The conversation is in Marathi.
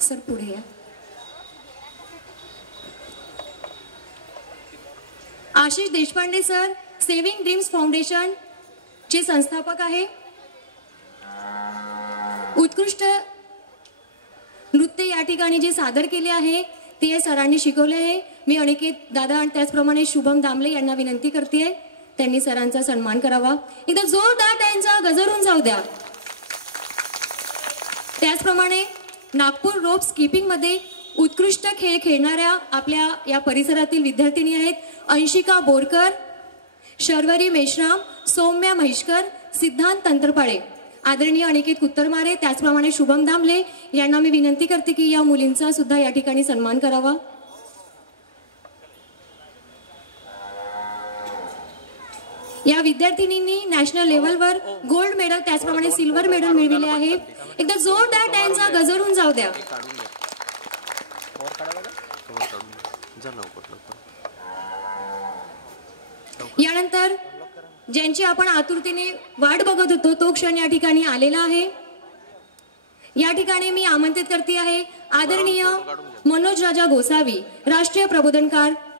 सर पुढे या. Ashish Deshpande sir, saving dreams foundation चे संस्थापक आहे. उत्कृष्ट नृत्य या ठिकाणी जे सादर केले आहे ते सरांनी शिकवले आहे. मी अनिकेत दादा आणि त्याचप्रमाणे शुभम दामले यांना विनंती करते त्यांनी सरांचा सन्मान करावा. एकदा जोरदार त्यांचा गजर होऊन जाऊ द्या. त्याचप्रमाणे नागपूर रोप स्किपिंग मध्ये उत्कृष्ट खेळ खेळणाऱ्या आपल्या या परिसरातील विद्यार्थिनी आहेत अंशिका बोरकर, शर्वरी मेश्राम, सौम्या म्हैसकर, सिद्धांत तंत्रपाळे. आदरणीय अनिकेत कुत्तरमारे त्याचप्रमाणे शुभम दामले यांना मी विनंती करते की या मुलींचा सुद्धा या ठिकाणी सन्मान करावा. या विद्यार्थिनींनी नॅशनल लेव्हलवर गोल्ड मेडल त्याचप्रमाणे सिल्वर मेडल मिळविले आहे. एकदा जोरदार त्यांचा गजर होऊन जाऊ द्या. यानंतर ज्यांची आपण आतुरतेने वाट बघत होतो तो क्षण या ठिकाणी आलेला आहे. या ठिकाणी मी आमंत्रित करते आहे आदरणीय मनोज राजा गोसावी, राष्ट्रीय प्रबोधनकार